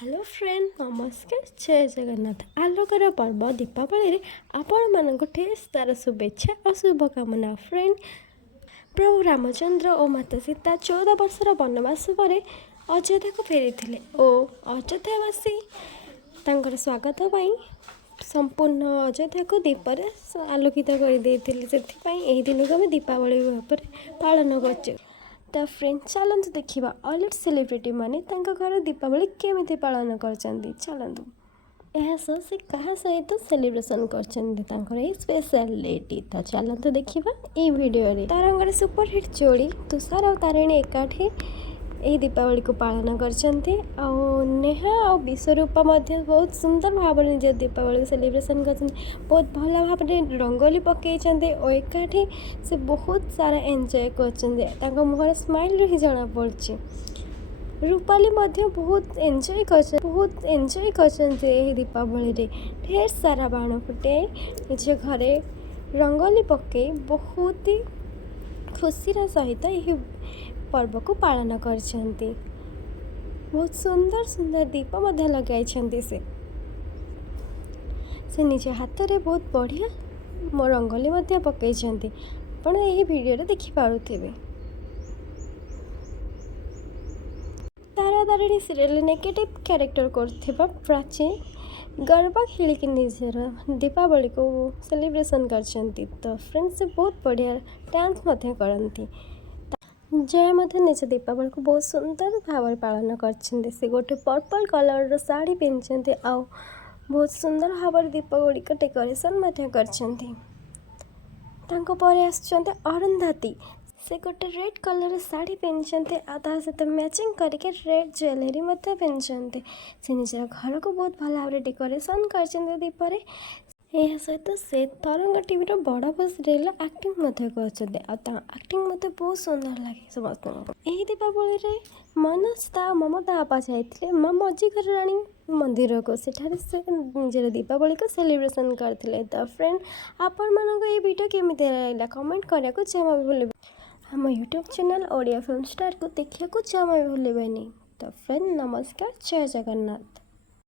Hello friend नमस्कार जय जगन्नाथ आलोकर पर्व दीपावली आपण मानक ढेर सारा शुभेच्छा और शुभकामना फ्रेंड। प्रभु रामचंद्र और माता सीता 14 वर्षर वनवास पर अयोध्या को फेरी और अयोध्यावासी तांकर स्वागत पाई संपूर्ण अयोध्या को दीपर आलोकित कर से दिन को आम दीपावली भाव पालन कर। तो फ्रेंड चलतु देखा अलरेडी सेलिब्रिटी माने घर दीपावली केमी पालन कर चलतु यह से क्या सहित सेलिब्रेशन कर स्पेशलिटी। तो चलतु देखा ये वीडियो तारंगर सुपरहिट जोड़ी तुषार और तारिणी एकाठी यही दीपावली को पालन करछन्ती। नेहा और विश्वरूपा बहुत सुंदर भाव निज दीपावली सेलिब्रेशन कर बहुत भल भाव रंगोली पकई और एकाठी से बहुत सारा एंजॉय कर मुहर स्माइल ही जना पड़ी। रूपाली बहुत एंजॉय कर दीपावली ढेर सारा बाण फुटे निज घरे रंगोली पकई बहुत ही खुशी सहित यही पर्व को पालन करछन्ती। बहुत सुंदर सुंदर दीप लगाई से निज हाथ में बहुत बढ़िया मो रंगोली पकई आपण यही वीडियो देखि पारुथिबे। Tara Tarini serial negative character करथिबा प्राची गरबा खेलिक निजर दीपावली को सेलिब्रेशन करछन्ती। तो फ्रेंड्स से बहुत बढ़िया डांस करती। जय निज दीपावली को बहुत सुंदर भाव पालन कर गोटे पर्पल कलर साड़ी पिंधि आउ बहुत सुंदर भाव दीपावली को डेकोरेशन कर अरुंधति से गोटे रेड कलर साड़ी पिंधि सहित मैचिंग करके रेड ज्वेलरी पिंधि से निजर घर को बहुत भल भाव डेकोरेशन कर दीपरे। यह सहित से तरंग टीवी बड़ बस रियल आक्टिंग आक्टिंग बहुत सुंदर लगे समस्त। यही दीपावली मनस्ता ममता आपा जाते माँ मजी घर राणी मंदिर को से निजर दीपावली को सेलिब्रेशन करते। तो फ्रेंड आपण मानक ये वीडियो केमी लगा कमेंट करने को जमा भी भूल आम YouTube channel Odia film star को देखा जमा भी भूल। तो फ्रेंड नमस्कार जय जगन्नाथ।